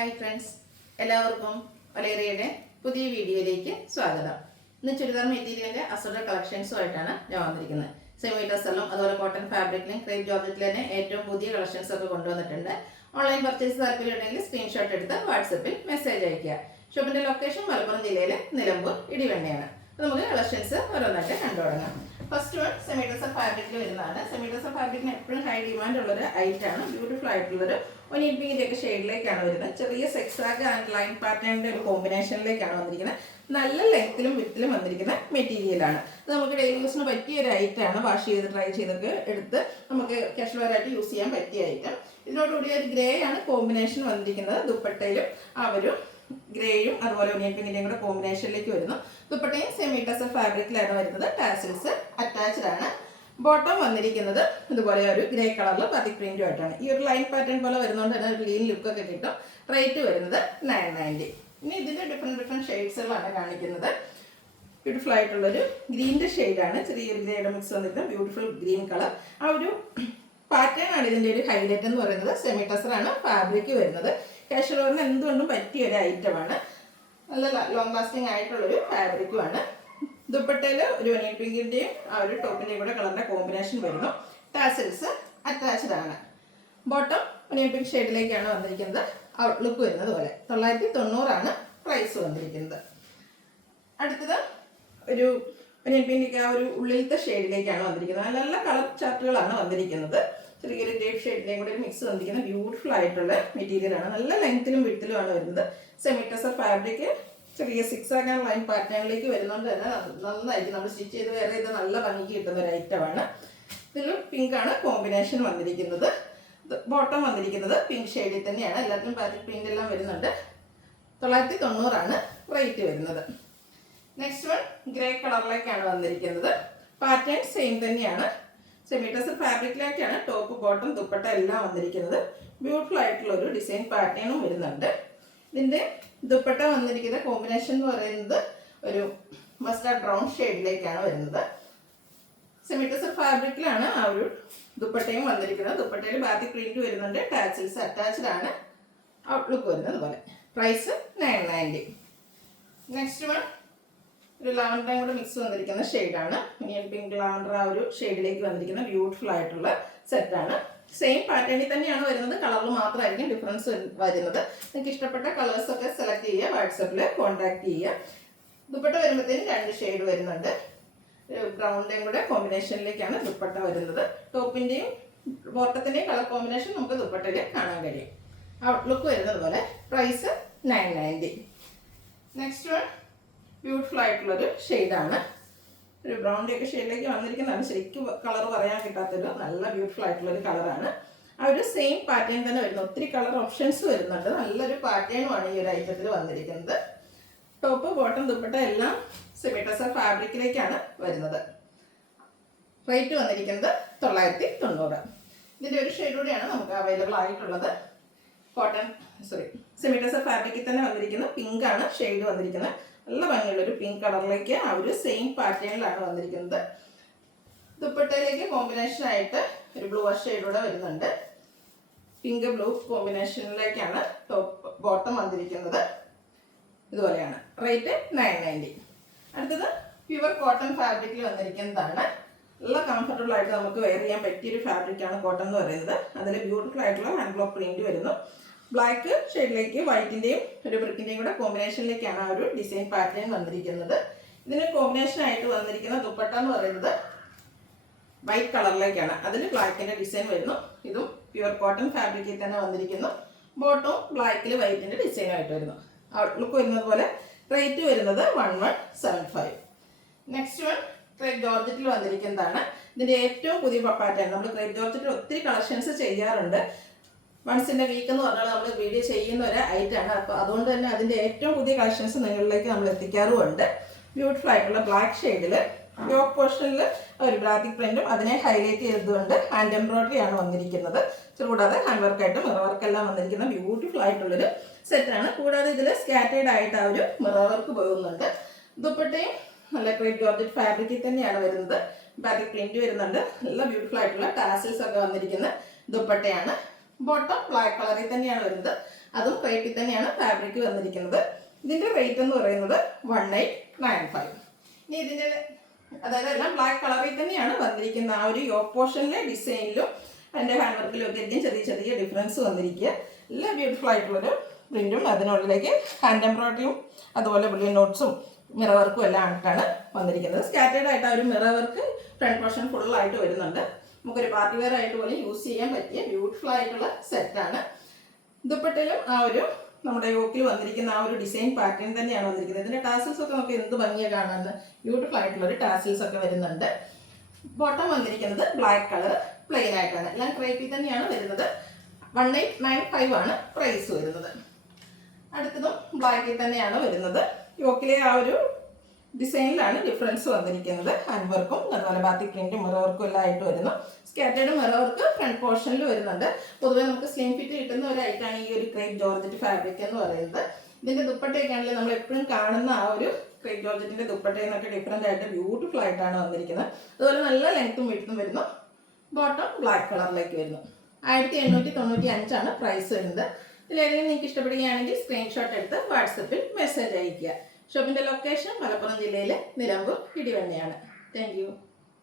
Hi friends, എല്ലാവർക്കും ഒലേറിയയുടെ പുതിയ വീഡിയോയിലേക്ക് സ്വാഗതം. ഇന്ന് ചുരിദാർ മെറ്റീരിയലിൻ്റെ അസുര കളക്ഷൻസുമായിട്ടാണ് ഞാൻ വന്നിരിക്കുന്നത്. സെമി ടസറിലും അതുപോലെ കോട്ടൺ ഫാബ്രിക്കിലും ക്രേപ്പ് ജോർജറ്റിൽ തന്നെ ഏറ്റവും പുതിയ കളക്ഷൻസ് ഒക്കെ കൊണ്ടുവന്നിട്ടുണ്ട്. ഓൺലൈൻ പർച്ചേസ് താല്പര്യമുണ്ടെങ്കിൽ സ്ക്രീൻഷോട്ട് എടുത്ത് വാട്സപ്പിൽ മെസ്സേജ് അയയ്ക്കുക. ഷോപ്പിൻ്റെ ലൊക്കേഷൻ മലപ്പുറം ജില്ലയിലെ നിലമ്പൂർ ഇടിവണ്ണയാണ്. നമുക്ക് കളക്ഷൻസ് ഓരോന്നായിട്ട് കണ്ടു തുടങ്ങാം. ഫസ്റ്റ് വൺ സെമി ടസർ ഫാബ്രിക്കിൽ വരുന്നതാണ്. സെമി ടസർ ഫാബ്രിക്കിന് എപ്പോഴും ഹൈ ഡിമാൻഡ് ഉള്ളൊരു ഐറ്റാണ്. ബ്യൂട്ടിഫുൾ ആയിട്ടുള്ളൊരു ഒനിയൻ പിങ്കിൻ്റെ ഒക്കെ ഷെയ്ഡിലേക്കാണ് വരുന്നത്. ചെറിയ സെക്സാഗ് ആൻഡ് ലൈൻ പാറ്റേണിൻ്റെ ഒരു കോമ്പിനേഷനിലേക്കാണ് വന്നിരിക്കുന്നത്. നല്ല ലെങ്ത്തിലും വിത്തിലും വന്നിരിക്കുന്ന മെറ്റീരിയലാണ്. ഇത് നമുക്ക് ഡെയിലി യൂസിന് പറ്റിയ ഒരു ഐറ്റമാണ്. വാഷ് ചെയ്ത് ട്രൈ ചെയ്തൊക്കെ എടുത്ത് നമുക്ക് കാഷ്വലായിട്ട് യൂസ് ചെയ്യാൻ പറ്റിയ ഐറ്റം. ഇതിനോടുകൂടി ഒരു ഗ്രേ ആണ് കോമ്പിനേഷൻ വന്നിരിക്കുന്നത്. ദുപ്പട്ടയിലും ആ ഒരു ഗ്രേയും അതുപോലെ ഒനിയൻ പിങ്കിൻ്റെയും കൂടെ കോമ്പിനേഷനിലേക്ക് വരുന്നു. ദുപ്പട്ടയും സെമി ടസർ ഫാബ്രിക്കിലാണ് വരുന്നത്. ടാസിൽസ് അറ്റാച്ച്ഡ് ആണ്. ബോട്ടം വന്നിരിക്കുന്നത് ഇതുപോലെ ഒരു ഗ്രേ കളറിൽ പതിക് പ്രിന്റും ആയിട്ടാണ്. ഈ ഒരു ലൈൻ പാറ്റേൺ പോലെ വരുന്നതുകൊണ്ട് തന്നെ ഒരു ലീൻ ലുക്കൊക്കെ കിട്ടും. റേറ്റ് വരുന്നത് 990. ഇനി ഇതിൻ്റെ ഡിഫറെൻറ്റ് ഷെയ്ഡ്സുകളാണ് കാണിക്കുന്നത്. ബ്യൂട്ടിഫുൾ ആയിട്ടുള്ളൊരു ഗ്രീൻ്റെ ഷെയ്ഡാണ്. ചെറിയൊരു ഗ്രേയുടെ മിക്സ് വന്നിട്ട് ബ്യൂട്ടിഫുൾ ഗ്രീൻ കളർ. ആ ഒരു പാറ്റേൺ ആണ് ഇതിൻ്റെ ഒരു ഹൈലൈറ്റ് എന്ന് പറയുന്നത്. സെമി ടസറാണ് ഫാബ്രിക് വരുന്നത്. കാഷ്വൽ വെയറിന് എന്തുകൊണ്ടും പറ്റിയ ഒരു ഐറ്റമാണ്. നല്ല ലോങ് ലാസ്റ്റിംഗ് ആയിട്ടുള്ളൊരു ഫാബ്രിക്കുമാണ്. ദുപ്പട്ടയിൽ ഒരു ഒനിയൻ പിങ്കിൻ്റെയും ആ ഒരു ടോപ്പിൻ്റെയും കൂടെ കളറിൻ്റെ കോമ്പിനേഷൻ വരുന്നു. ടാസിൽസ് അറ്റാച്ച്ഡ് ആണ്. ബോട്ടം ഒനിയൻ പിങ്ക് ഷെയ്ഡിലേക്കാണ് വന്നിരിക്കുന്നത്. ഔട്ട്ലുക്ക് വരുന്നത് പോലെ 990 പ്രൈസ് വന്നിരിക്കുന്നത്. അടുത്തത് ഒരു ഒനിയൻ പിങ്കിൻ്റെ ആ ഒരു ഉള്ളിലത്തെ ഷെയ്ഡിലേക്കാണ് വന്നിരിക്കുന്നത്. നല്ല കളർ ചാർട്ടുകളാണ് വന്നിരിക്കുന്നത്. ചെറിയൊരു ഗ്രേപ്പ് ഷെയ്ഡിൻ്റെയും കൂടെ ഒരു മിക്സ് വന്നിരിക്കുന്ന ബ്യൂട്ടിഫുൾ ആയിട്ടുള്ള മെറ്റീരിയലാണ്. നല്ല ലെങ്ത്തിലും വിഡ്ത്തിലുമാണ് വരുന്നത്. സെമി ടസർ ഫാബ്രിക് ചെറിയ സിക്സാഗ് ആൻഡ് ലൈൻ പാറ്റേണിലേക്ക് വരുന്നതുകൊണ്ട് തന്നെ നന്നായിരിക്കും. നമ്മൾ സ്റ്റിച്ച് ചെയ്ത് വേറെ ഇത് നല്ല ഭംഗിക്ക് കിട്ടുന്ന ഒരു ഐറ്റമാണ്. ഇതിൽ പിങ്കാണ് കോമ്പിനേഷൻ വന്നിരിക്കുന്നത്. ബോട്ടം വന്നിരിക്കുന്നത് പിങ്ക് ഷെയ്ഡിൽ തന്നെയാണ്. എല്ലാത്തിനും പാറ്റിക് പ്രിന്റ് എല്ലാം വരുന്നുണ്ട്. 990 റേറ്റ് വരുന്നത്. നെക്സ്റ്റ് വൺ ഗ്രേ കളറിലേക്കാണ് വന്നിരിക്കുന്നത്. പാറ്റേൺ സെയിം തന്നെയാണ്. സെമി ടസർ ഫാബ്രിക്കിലേക്കാണ് ടോപ്പ് ബോട്ടം ദുപ്പട്ട എല്ലാം വന്നിരിക്കുന്നത്. ബ്യൂട്ടിഫുൾ ആയിട്ടുള്ള ഒരു ഡിസൈൻ പാറ്റേണും വരുന്നുണ്ട്. ഇതിൻ്റെ ദുപ്പട്ട വന്നിരിക്കുന്ന കോമ്പിനേഷൻ എന്ന് പറയുന്നത് ഒരു മസ്റ്റാർഡ് ബ്രൗൺ ഷെയ്ഡിലേക്കാണ് വരുന്നത്. സെമി ടസർ ഫാബ്രിക്കിലാണ് ആ ഒരു ദുപ്പട്ടയും വന്നിരിക്കുന്നത്. ദുപ്പട്ടയിൽ ബാത്തിക് പ്രിന്റ് വരുന്നുണ്ട്. ടാച്ചിൽസ് അറ്റാച്ച്ഡ് ആണ്. ഔട്ട്ലുക്ക് വരുന്നത് പോലെ. പ്രൈസ് 990. നെക്സ്റ്റ് വൺ ഒരു ലാവൻഡറും കൂടെ മിക്സ് വന്നിരിക്കുന്ന ഷെയ്ഡാണ്. ഒനിയൻ പിങ്ക് ലാവൻഡർ ആ ഒരു ഷെയ്ഡിലേക്ക് വന്നിരിക്കുന്ന ബ്യൂട്ടിഫുൾ ആയിട്ടുള്ള സെറ്റാണ്. സെയിം പാറ്റേണിൽ തന്നെയാണ് വരുന്നത്. കളറിൽ മാത്രമായിരിക്കും ഡിഫറൻസ് വരുന്നത്. നിങ്ങൾക്ക് ഇഷ്ടപ്പെട്ട കളേഴ്സൊക്കെ സെലക്ട് ചെയ്യുക. വാട്സപ്പിൽ കോൺടാക്ട് ചെയ്യുക. ദുപ്പട്ട വരുമ്പോഴത്തേനും 2 ഷെയ്ഡ് വരുന്നുണ്ട്. ബ്രൗണിൻ്റെയും കൂടെ കോമ്പിനേഷനിലേക്കാണ് ദുപ്പട്ട വരുന്നത്. ടോപ്പിൻ്റെയും ബോട്ടത്തിൻ്റെയും കളർ കോമ്പിനേഷൻ നമുക്ക് ദുപ്പട്ടയിൽ കാണാൻ കഴിയും. ഔട്ട്ലുക്ക് വരുന്നത് പോലെ. പ്രൈസ് 990. നെക്സ്റ്റ് വൺ ബ്യൂട്ടിഫുൾ ആയിട്ടുള്ളൊരു ഷെയ്ഡാണ്. ഒരു ബ്രൗണിൻ്റെ ഒക്കെ ഷെയ്ഡിലേക്ക് വന്നിരിക്കുന്നതാണ്. ശരിക്കും കളർ പറയാൻ കിട്ടാത്തൊരു നല്ല ബ്യൂട്ടിഫുൾ ആയിട്ടുള്ളൊരു കളറാണ്. ആ ഒരു സെയിം പാറ്റേൺ തന്നെ വരുന്നു. ഒത്തിരി കളർ ഓപ്ഷൻസ് വരുന്നുണ്ട്. നല്ലൊരു പാറ്റേണുമാണ് ഈ ഒരു ഐറ്റത്തിൽ വന്നിരിക്കുന്നത്. ടോപ്പ് ബോട്ടം ദുപ്പട്ട എല്ലാം സെമി ടസർ ഫാബ്രിക്കിലേക്കാണ് വരുന്നത്. റേറ്റ് വന്നിരിക്കുന്നത് 990. ഇതിൻ്റെ ഒരു ഷെയ്ഡ് കൂടിയാണ് നമുക്ക് അവൈലബിൾ ആയിട്ടുള്ളത്. സെമി ടസർ ഫാബ്രിക്കിൽ തന്നെ വന്നിരിക്കുന്നത് പിങ്കാണ് ഷെയ്ഡ് വന്നിരിക്കുന്നത്. നല്ല ഭംഗിയുള്ളൊരു പിങ്ക് കളറിലേക്ക് ആ ഒരു സെയിം പാറ്റേണിലാണ് വന്നിരിക്കുന്നത്. ദുപ്പട്ടയിലേക്ക് കോമ്പിനേഷനായിട്ട് ഒരു ബ്ലൂ ഷെയ്ഡൂടെ വരുന്നുണ്ട്. പിങ്ക് ബ്ലൂ കോമ്പിനേഷനിലേക്കാണ് ടോപ്പ് ബോട്ടം വന്നിരിക്കുന്നത്. ഇതുപോലെയാണ്. റേറ്റ് 990. അടുത്തത് പ്യുവർ കോട്ടൺ ഫാബ്രിക്കിൽ വന്നിരിക്കുന്നതാണ്. നല്ല കംഫർട്ടബിൾ ആയിട്ട് നമുക്ക് വെയർ ചെയ്യാൻ പറ്റിയൊരു ഫാബ്രിക്കാണ് കോട്ടൺ എന്ന് പറയുന്നത്. അതിൽ ബ്യൂട്ടിഫുൾ ആയിട്ടുള്ള ഹാൻഡ് ബ്ലോക്ക് പ്രിന്റ് വരുന്നു. ബ്ലാക്ക് ഷെയ്ഡിലേക്ക് വൈറ്റിൻ്റെയും ഒരു ബ്രിക്കിൻ്റെയും കൂടെ കോമ്പിനേഷനിലേക്കാണ് ആ ഒരു ഡിസൈൻ പാറ്റേൺ വന്നിരിക്കുന്നത്. ഇതിന് കോമ്പിനേഷനായിട്ട് വന്നിരിക്കുന്ന ദുപ്പട്ട എന്ന് പറയുന്നത് വൈറ്റ് കളറിലേക്കാണ്. അതിൽ ബ്ലാക്കിൻ്റെ ഡിസൈൻ വരുന്നു. ഇതും പ്യുവർ കോട്ടൺ ഫാബ്രിക്കിൽ തന്നെ വന്നിരിക്കുന്നു. ബോട്ടവും ബ്ലാക്കിൽ വൈറ്റിൻ്റെ ഡിസൈനായിട്ട് വരുന്നു. ഔട്ട്ലുക്ക് വരുന്നത് പോലെ. റേറ്റ് വരുന്നത് 1175. നെക്സ്റ്റ് വൺ ക്രേപ്പ് ജോർജറ്റിൽ വന്നിരിക്കുന്നതാണ്. ഇതിൻ്റെ ഏറ്റവും പുതിയ പാറ്റേൺ. നമ്മൾ ക്രേപ്പ് ജോർജറ്റിൽ ഒത്തിരി കളക്ഷൻസ് ചെയ്യാറുണ്ട്. വൺസ് ഇൻ എ വീക്ക് എന്ന് പറഞ്ഞാൽ നമ്മൾ വീഡിയോ ചെയ്യുന്ന ഒരു ഐറ്റമാണ്. അപ്പോൾ അതുകൊണ്ട് തന്നെ അതിൻ്റെ ഏറ്റവും പുതിയ കളക്ഷൻസ് നിങ്ങളിലേക്ക് നമ്മൾ എത്തിക്കാറുമുണ്ട്. ബ്യൂട്ടിഫുൾ ആയിട്ടുള്ള ബ്ലാക്ക് ഷെയ്ഡിൽ യോക്ക് പോർഷനിൽ ഒരു ബാത്തിക് പ്രിന്റും അതിനെ ഹൈലൈറ്റ് ചെയ്തുകൊണ്ട് ഹാൻഡ് എംബ്രോയിഡറി ആണ് വന്നിരിക്കുന്നത്. കൂടാതെ ഹാൻഡ് വർക്കായിട്ട് മിറർ വർക്കെല്ലാം വന്നിരിക്കുന്ന ബ്യൂട്ടിഫുൾ ആയിട്ടുള്ളൊരു സെറ്റാണ്. കൂടാതെ ഇതിൽ സ്കാറ്റേഡ് ആയിട്ട് ആ ഒരു മിറർ വർക്ക് പോകുന്നുണ്ട്. ദുപ്പട്ടയും നല്ല ക്രേപ്പ് ജോർജറ്റ് ഫാബ്രിക്കിൽ തന്നെയാണ് വരുന്നത്. ബാത്തിക് പ്രിന്റ് വരുന്നുണ്ട്. നല്ല ബ്യൂട്ടിഫുൾ ആയിട്ടുള്ള ടാസിൽസ് ഒക്കെ വന്നിരിക്കുന്ന ദുപ്പട്ടയാണ്. ബോട്ടം ബ്ലാക്ക് കളറിൽ തന്നെയാണ് വരുന്നത്. അതും ക്രേപ്പിൽ തന്നെയാണ് ഫാബ്രിക് വന്നിരിക്കുന്നത്. ഇതിൻ്റെ റേറ്റ് എന്ന് പറയുന്നത് 1895. ഇനി ഇതിൻ്റെ അതായത് എല്ലാം ബ്ലാക്ക് കളറിൽ തന്നെയാണ് വന്നിരിക്കുന്നത്. ആ ഒരു യോക്ക് പോർഷനിലെ ഡിസൈനിലും അതിൻ്റെ ഹാൻഡ് വർക്കിലും ഒക്കെ ആയിരിക്കും ചെറിയ ചെറിയ ഡിഫറൻസ് വന്നിരിക്കുക. എല്ലാം ബ്യൂട്ടിഫുൾ ആയിട്ടുള്ളൊരു പ്രിൻറ്റും അതിനുള്ളിലേക്ക് ഹാൻഡ് എംബ്രോയിഡറിയും അതുപോലെ ബുള്ളിയൻ നോട്ട്സും മിറർ വർക്കും എല്ലാം ആയിട്ടാണ് വന്നിരിക്കുന്നത്. സ്കാറ്റേഡ് ആയിട്ട് ആ ഒരു മിറർ വർക്ക് ഫ്രണ്ട് പോർഷൻ ഫുള്ളായിട്ട് വരുന്നുണ്ട്. നമുക്കൊരു പാർട്ടി വെയർ ആയിട്ട് പോലെ യൂസ് ചെയ്യാൻ പറ്റിയ ബ്യൂട്ടിഫുൾ ആയിട്ടുള്ള സെറ്റാണ്. ദുപ്പട്ടയിലും ആ ഒരു നമ്മുടെ യോക്കിൽ വന്നിരിക്കുന്ന ആ ഒരു ഡിസൈൻ പാറ്റേൺ തന്നെയാണ് വന്നിരിക്കുന്നത്. ഇതിൻ്റെ ടാസിൽസ് ഒക്കെ നമുക്ക് എന്ത് ഭംഗിയാണ് കാണാമെന്ന്. ബ്യൂട്ടിഫുൾ ആയിട്ടുള്ളൊരു ടാസിൽസ് ഒക്കെ വരുന്നുണ്ട്. ബോട്ടം വന്നിരിക്കുന്നത് ബ്ലാക്ക് കളർ പ്ലെയിൻ ആയിട്ടാണ്. എല്ലാം ക്രേപ്പിൽ തന്നെയാണ് വരുന്നത്. 1895 ആണ് പ്രൈസ് വരുന്നത്. അടുത്തതും ബ്ലാക്കിൽ തന്നെയാണ് വരുന്നത്. യോക്കിലെ ആ ഒരു ഡിസൈനിലാണ് ഡിഫറൻസ് വന്നിരിക്കുന്നത്. ഹാൻഡ് വർക്കും അതുപോലെ ബാത്തിക് പ്രിന്റും മിറർ വർക്കും എല്ലാം ആയിട്ട് വരുന്നു. സ്കാറ്റേർഡ് മിറർ വർക്ക് ഫ്രണ്ട് പോർഷനിൽ വരുന്നുണ്ട്. പൊതുവെ നമുക്ക് സ്ലിം ഫിറ്റ് കിട്ടുന്ന ഒരു ഐറ്റാണ് ഈ ഒരു ക്രേപ്പ് ജോർജറ്റ് ഫാബ്രിക് എന്ന് പറയുന്നത്. ഇതിൻ്റെ ദുപ്പട്ടയൊക്കെ ആണെങ്കിൽ നമ്മൾ എപ്പോഴും കാണുന്ന ആ ഒരു ക്രേപ്പ് ജോർജറ്റിൻ്റെ ദുപ്പട്ടയിൽ നിന്നൊക്കെ ഡിഫറെൻ്റ് ആയിട്ട് ബ്യൂട്ടിഫുൾ ആയിട്ടാണ് വന്നിരിക്കുന്നത്. അതുപോലെ നല്ല ലെങ്ത്തും വിഡ്ത്തും വരുന്നു. ബോട്ടം ബ്ലാക്ക് കളറിലേക്ക് വരുന്നു. 1895 ആണ് പ്രൈസ് വരുന്നത്. ഇതിലേതെങ്കിലും നിങ്ങൾക്ക് ഇഷ്ടപ്പെടുകയാണെങ്കിൽ സ്ക്രീൻഷോട്ട് എടുത്ത് വാട്സപ്പിൽ മെസ്സേജ് അയയ്ക്കുക. ഷോപ്പിൻ്റെ ലൊക്കേഷൻ മലപ്പുറം ജില്ലയിലെ നിലമ്പൂർ ഇടിവണ്ണയാണ്. Thank you.